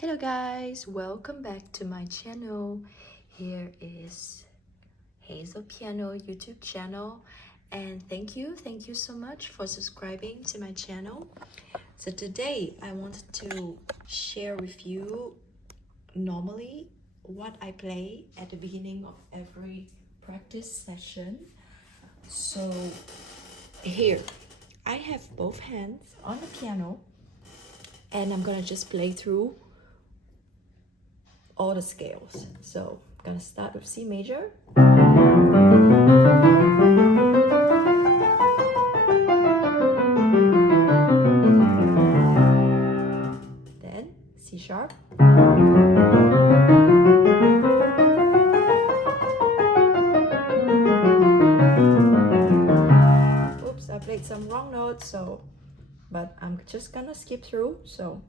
Hello guys, welcome back to my channel. Here is Hazel Piano YouTube channel, and thank you so much for subscribing to my channel. So today I wanted to share with you normally what I play at the beginning of every practice session. So here I have both hands on the piano and I'm gonna just play through all the scales. So I'm gonna start with C major. Then C sharp. Oops, I played some wrong notes, but I'm just gonna skip through. So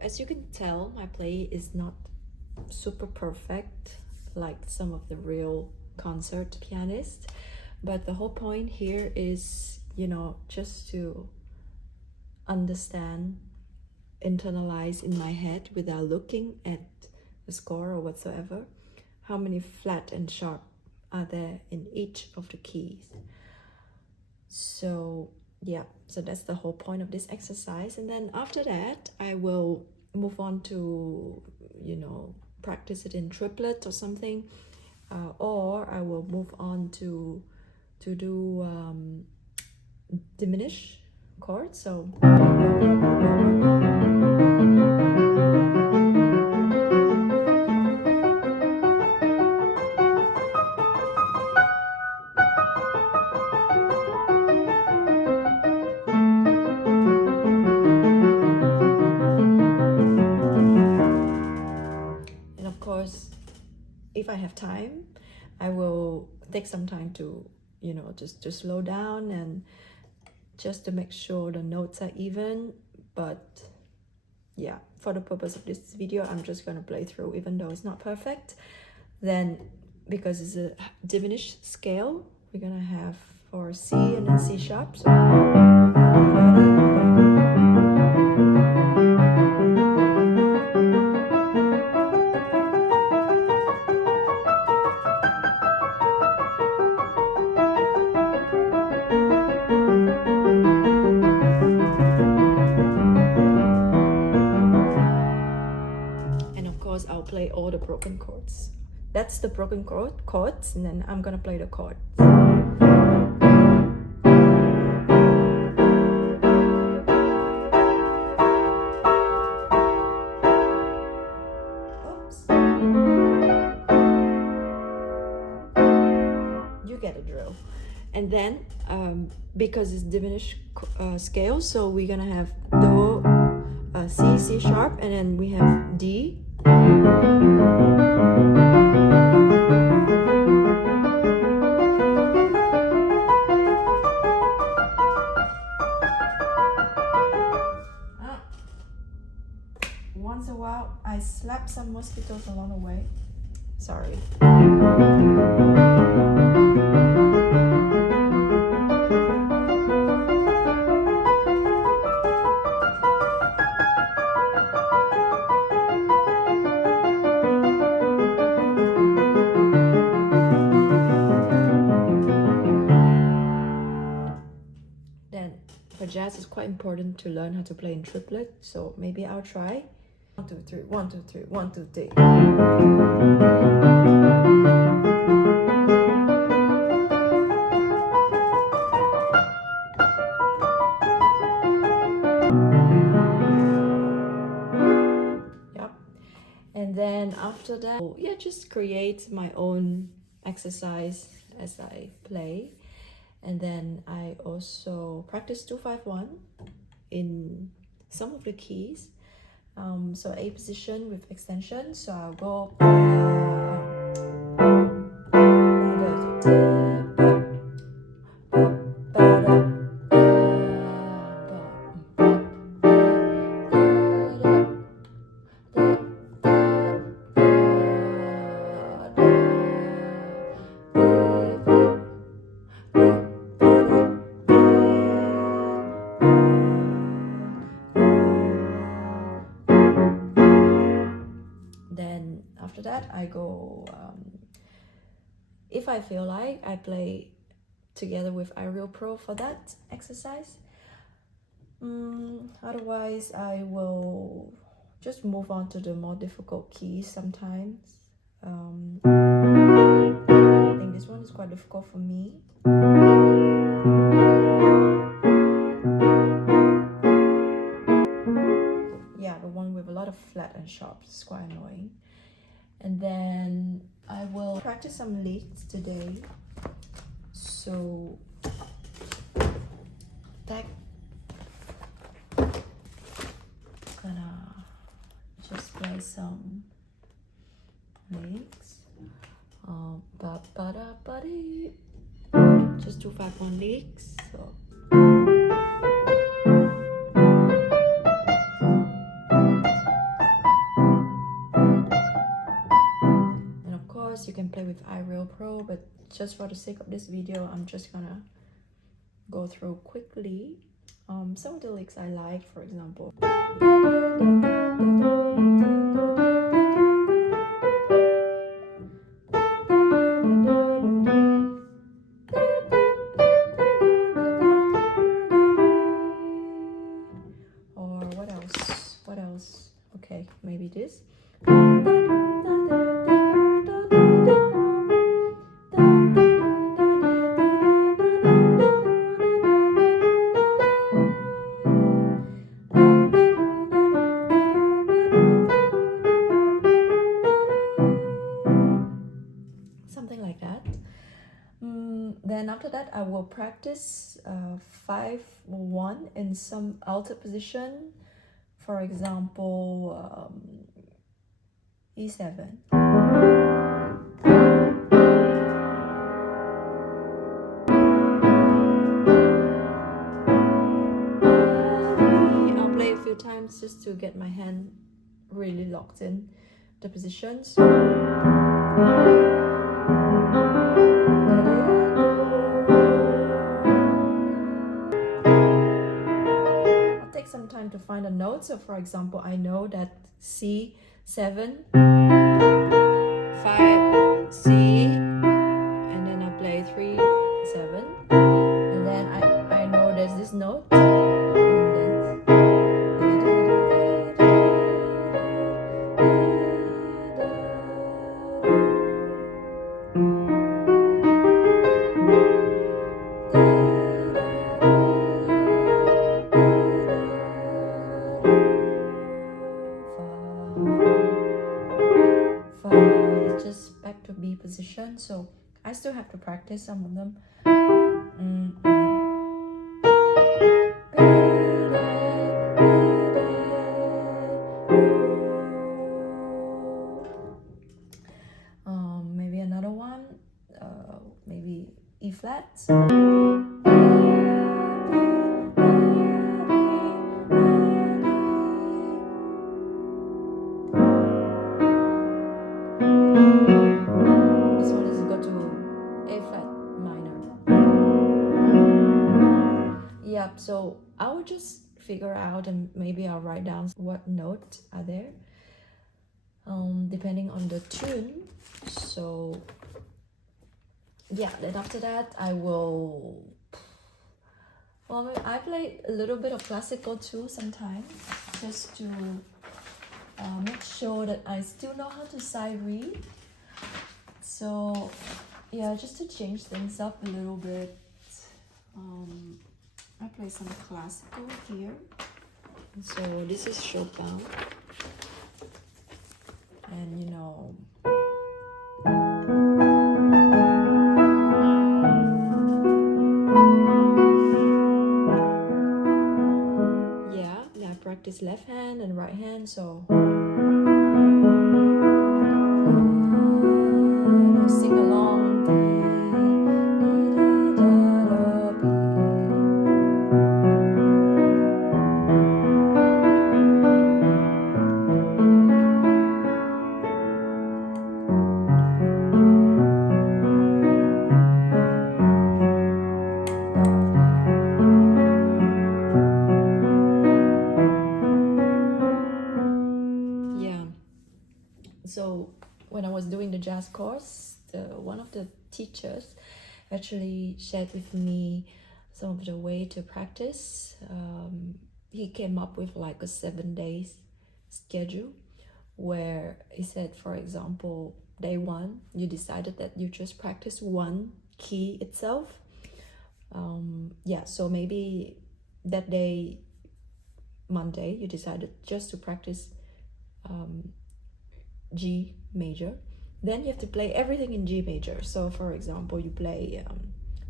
as you can tell, my play is not super perfect like some of the real concert pianists, but the whole point here is, just to understand, internalize in my head without looking at the score or whatsoever, how many flat and sharp are there in each of the keys. So yeah, so that's the whole point of this exercise. And then after that I will move on to practice it in triplet or something, or I will move on to do diminished chords. So if I have time, I will take some time to, just to slow down and just to make sure the notes are even. But yeah, for the purpose of this video, I'm just gonna play through, even though it's not perfect. Then, because it's a diminished scale, we're gonna have for C and then C sharp. So I'll play all the broken chords. That's the broken chords, and then I'm gonna play the chords. And then because it's diminished scale, so we're gonna have Do, C, C sharp, and then we have D. Once in a while, I slap some mosquitoes along the way. Sorry. For jazz, it's quite important to learn how to play in triplet, so maybe I'll try. 1, 2, 3, 1, 2, 3, 1, 2, 3. Yep. And then after that, yeah, just create my own exercise as I play. And then I also practice 2-5-1 in some of the keys. So A position with extension. So I'll go. After that, I go, if I feel like, I play together with myJazzprof for that exercise. Otherwise, I will just move on to the more difficult keys sometimes. I think this one is quite difficult for me. Yeah, the one with a lot of flat and sharp is quite annoying. And then I will practice some licks today. So that gonna just play some licks. Just 2-5-1 licks. So. You can play with myJazzprof, but just for the sake of this video, I'm just gonna go through quickly some of the licks I like, for example. Or what else? What else? Okay, maybe this. Something like that. Then after that, I will practice 5-1 in some altered position. For example, E7. I'll play a few times just to get my hand really locked in the position. So I'll take some time to find a note. So for example, I know that C7, 5, C, and then I play 3, 7, and then I know there's this note, and then it's just back to B position, so I still have to practice some of them. So I will just figure out, and maybe I'll write down what notes are there, depending on the tune. So yeah, then after that I will, well, I play a little bit of classical too sometimes, just to make sure that I still know how to sight read. So yeah, just to change things up a little bit, I play some classical here. So this is Chopin, and you know, yeah, I practice left hand and right hand, so and I sing along. So when I was doing the jazz course, one of the teachers actually shared with me some of the way to practice. He came up with like a 7 days schedule, where he said, for example, day 1, you decided that you just practice one key itself. So maybe that day, Monday, you decided just to practice G major. Then you have to play everything in G major. So for example, you play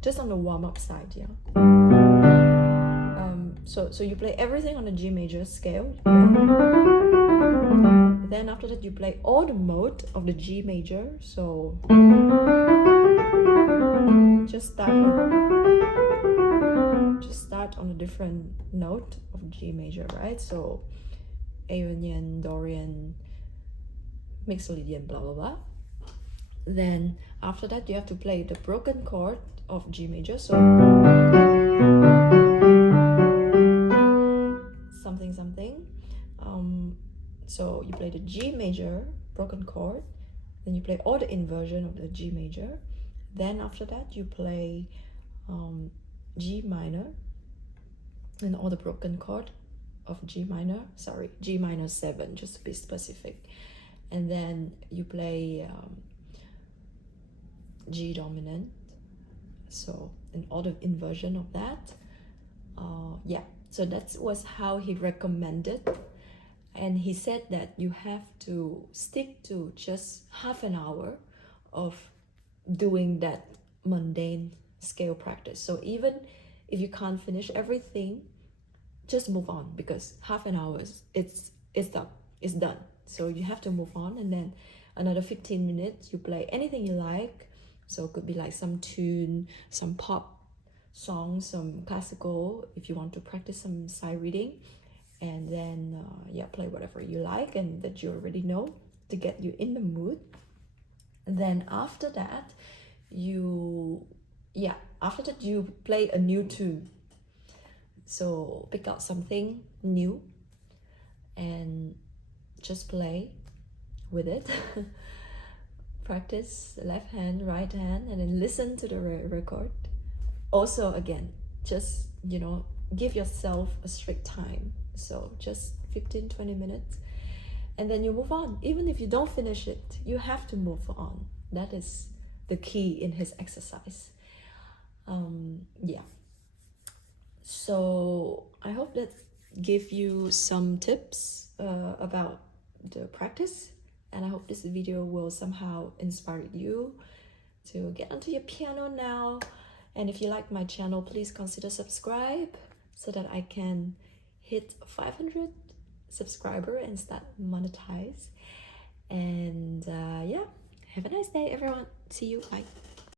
just on the warm-up side, yeah. So you play everything on the G major scale. Then after that you play all the mode of the G major. So just start on a different note of G major, right? So Aeonian, Dorian, Mixolydian, blah blah blah. Then after that you have to play the broken chord of G major, so something something. So you play the G major broken chord, then you play all the inversion of the G major. Then after that you play G minor and all the broken chord of G minor, G minor 7, just to be specific. And then you play G dominant, so in all the inversion of that. So that was how he recommended, and he said that you have to stick to just half an hour of doing that mundane scale practice. So even if you can't finish everything, just move on, because half an hour it's done. So you have to move on, and then another 15 minutes you play anything you like. So it could be like some tune, some pop song, some classical, if you want to practice some sight reading. And then play whatever you like and that you already know to get you in the mood. And then after that you play a new tune. So pick out something new and just play with it. Practice left hand, right hand, and then listen to the record. Also, again, just, give yourself a strict time. So just 15-20 minutes, and then you move on. Even if you don't finish it, you have to move on. That is the key in his exercise. So I hope that gave you some tips about the practice, and I hope this video will somehow inspire you to get onto your piano now. And if you like my channel, please consider subscribe so that I can hit 500 subscriber and start monetize. And have a nice day, everyone. See you. Bye.